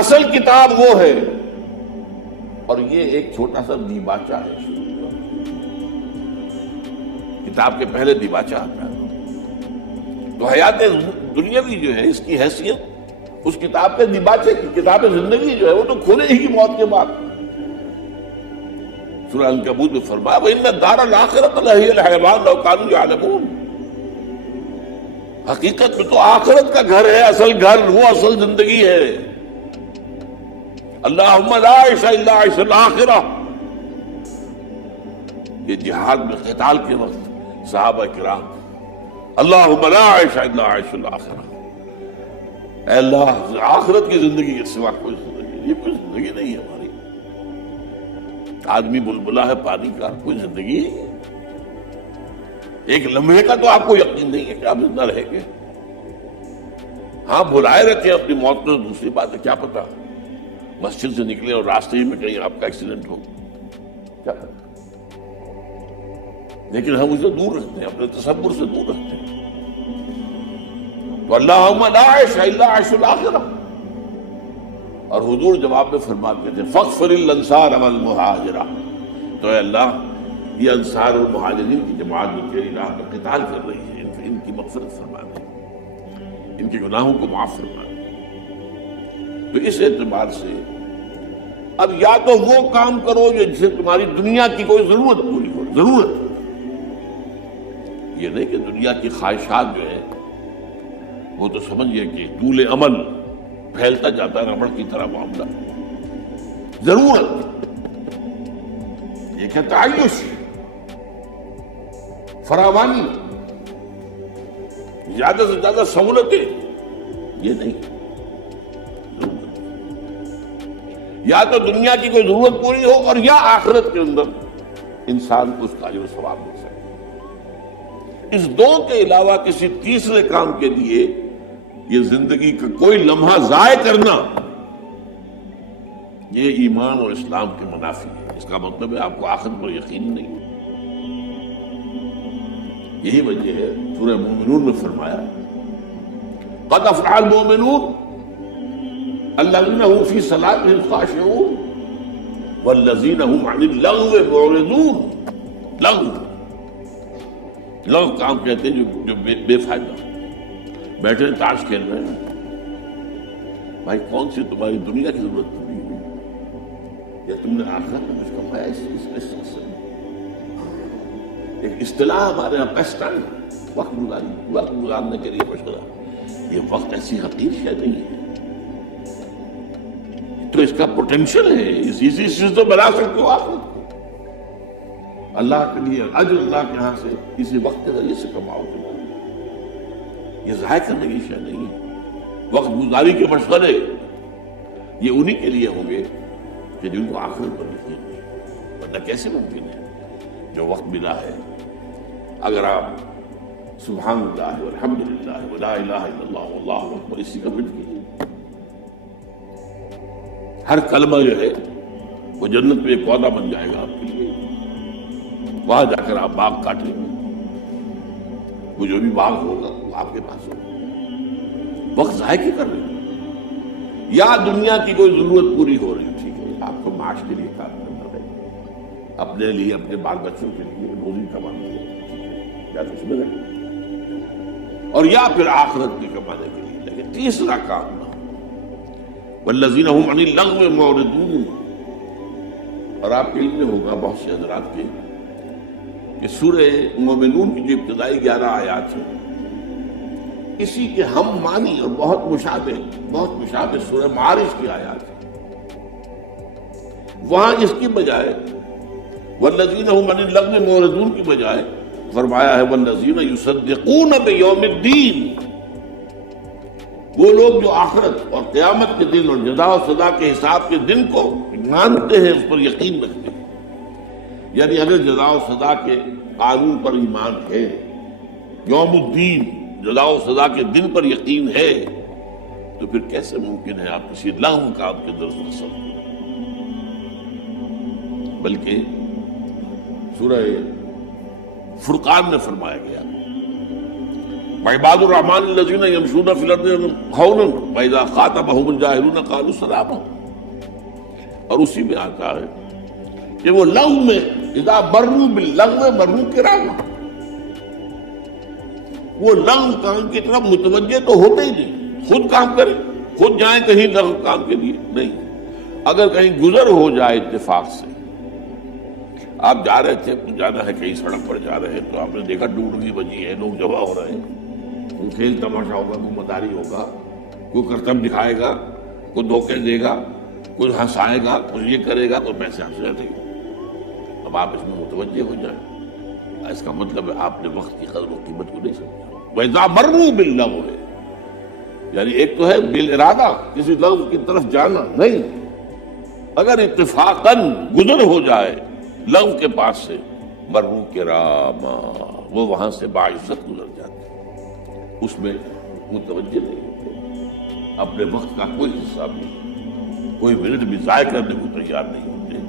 اصل کتاب وہ ہے، اور یہ ایک چھوٹا سا دیباچہ ہے، کتاب کے پہلے دیباچہ آتا ہے۔ تو حیات دنیاوی جو ہے اس کی حیثیت اس کتاب کے دیباچے کی، کتاب زندگی جو ہے وہ تو کھلے ہی کی موت کے بعد۔ سورہ عنکبوت میں فرمایا وَإِنَّ الدَّارَ الْآخِرَةَ لَهِيَ الْحَيَوَانُ لَوْ كَانُوا يَعْلَمُونَ، حقیقت میں تو آخرت کا گھر ہے، اصل گھر، وہ اصل زندگی ہے۔ اللہم لا عیش الا عیش الآخرہ۔ یہ جہاد میں قتال کے وقت صحابہ کرام اللہم لا عیش الا عیش الآخرہ، اے اللہ آخرت کی زندگی کے سوا کوئی زندگی، یہ کوئی زندگی نہیں ہے ہماری۔ آدمی بلبلا ہے پانی کا، کوئی زندگی ہے؟ ایک لمحے کا تو آپ کو یقین نہیں ہے کہ آپ زندہ رہیں گے۔ ہاں بلائے رکھیں اپنی موت میں، دوسری بات ہے، کیا پتا مسجد سے نکلے اور راستے میں کہیں آپ کا ایکسیڈنٹ ہو، کیا پتا۔ لیکن ہم اسے دور رکھتے ہیں، اپنے تصور سے دور رکھتے ہیں۔ تو اللہم لا عیش الا عیش الآخرہ۔ اور حضور جواب میں فرماتے تھے فاغفر للانصار والمہاجرہ، تو اے اللہ یہ انصار اور مہاجرین کی جماعت جو تیری راہ پر قتال کر رہی ہے، ان کی مغفرت فرما دے، ان کے گناہوں کو معاف فرما دے۔ تو اس اعتبار سے اب یا تو وہ کام کرو جس سے تمہاری دنیا کی کوئی ضرورت پوری ہو، ضرورت، یہ نہیں کہ دنیا کی خواہشات جو ہے وہ تو سمجھئے کہ طول عمل پھیلتا جاتا ہے ربڑ کی طرح معاملہ۔ ضرورت ایک ہے تعیش، فراوانی، زیادہ سے زیادہ سہولتیں، یہ نہیں۔ یا تو دنیا کی کوئی ضرورت پوری ہو، اور یا آخرت کے اندر انسان کو اس کا اجر و ثواب مل سکے۔ اس دو کے علاوہ کسی تیسرے کام کے لیے یہ زندگی کا کوئی لمحہ ضائع کرنا، یہ ایمان اور اسلام کے منافی ہے۔ اس کا مطلب ہے آپ کو آخرت پر یقین نہیں۔ یہی وجہ ہے سورہ مومنون میں فرمایا قد افلح المؤمنون الذین هم فی صلاتهم خاشعون والذین هم عن اللغو معرضون۔ لغو کام کہتے ہیں جو بے فائدہ، بیٹھے تاش کھیل رہے ہیں، بھائی کون سی تمہاری دنیا کی ضرورت پوری ہوئی، یا تم نے آخرت میں کچھ کمایا اس سلسلے میں؟ ایک اصطلاح ہمارے یہاں پیسٹائم، وقت گزارنے کے لیے مشغلہ۔ یہ وقت ایسی حقیر شے نہیں ہے، تو اس کا پوٹینشل ہے، اسی چیز تو بنا سکتے ہو آخرت کو۔ اللہ کے لیے اجر اللہ کے ہاں سے اسی وقت کے ذریعے سے کماؤ گے، یہ ضائع کرنے کی شے نہیں ہے۔ وقت گزاری کے مشغلے یہ انہی کے لیے ہوں گے کہ جن کو آخرت پر یقین ہے، ورنہ کیسے ممکن ہے جو وقت ملا ہے اگر آپ سبحان اللہ والحمدللہ ولا الہ الا اللہ واللہ اکبر اسی کا مٹ کیجیے، ہر کلمہ جو ہے وہ جنت میں ایک پودا بن جائے گا آپ کے لیے، وہاں جا کر آپ باغ کاٹ لیں گے، وہ جو بھی باغ ہوگا وہ آپ کے پاس ہوگا۔ وقت ضائع کیوں کر رہے ہیں؟ یا دنیا کی کوئی ضرورت پوری ہو رہی ہے، ٹھیک ہے، آپ کو معاش کے لیے کام کرنا ہے، اپنے لیے اپنے بال بچوں کے لیے روزی کمانے کے لیے، یا تو اس میں رہیں، اور یا پھر آخرت میں کمانے کے لیے۔ لیکن تیسرا کام نہ، والذین هم عن اللغو معرضون۔ اور آپ کے علم میں ہوگا بہت سے حضرات کے کہ سورہ مومنون کی جو ابتدائی 11 آیات ہیں اسی کے ہم معنی اور بہت مشابہ سورہ معارج کی آیات ہیں۔ وہاں اس کی بجائے والذین هم عن اللغو معرضون کی بجائے فرمایا ہے والذین یصدقون بیوم الدین، وہ لوگ جو آخرت اور قیامت کے دن اور جزا و سزا کے حساب کے دن کو مانتے ہیں، اس پر یقین رکھتے ہیں۔ یعنی اگر جزا و سزا کے قانون پر ایمان ہے، یوم الدین جزا و سزا کے دن پر یقین ہے، تو پھر کیسے ممکن ہے آپ کسی لغو کام کے اندر فصل؟ بلکہ سورہ فرقان میں فرمایا گیا وعباد الرحمن الذین یمشون فی الارض ہونا واذا خاطبهم الجاہلون قالوا سلاما. اور اسی میں آتا ہے کہ وہ لغو میں اذا مروا باللغو مروا کراما، وہ لغو کام کی طرف متوجہ تو ہوتے ہی نہیں، خود کام کرے، خود جائیں کہیں لغو کام کے لیے نہیں. اگر کہیں گزر ہو جائے اتفاق سے، آپ جا رہے تھے، جانا ہے کہیں سڑک پر جا رہے ہیں تو آپ نے دیکھا ڈوڈگی بجی ہے، لوگ جمع ہو رہے ہیں، کوئی کھیل تماشا ہوگا، کوئی مداری ہوگا، کوئی کرتب دکھائے گا، کوئی دھوکے دے گا، کوئی ہنسائے گا، کوئی یہ کرے گا، تو پیسے آپ سے جاتے ہیں. اب آپ اس میں متوجہ ہو جائیں، اس کا مطلب ہے آپ نے وقت کی قدر و قیمت کو نہیں سمجھا. وَإِذَا مَرُّوا بِاللَّغْوِ، یعنی ایک تو ہے بالارادہ کسی لغو کی طرف جانا نہیں، اگر اتفاقاً گزر ہو جائے لغو کے پاس سے مروا کراما، وہ وہاں سے باعزت گزر جاتے، اس میں متوجہ نہیں ہوتے، اپنے وقت کا کوئی حصہ بھی، کوئی منٹ بھی ضائع کرنے کو تیار نہیں ہوتے.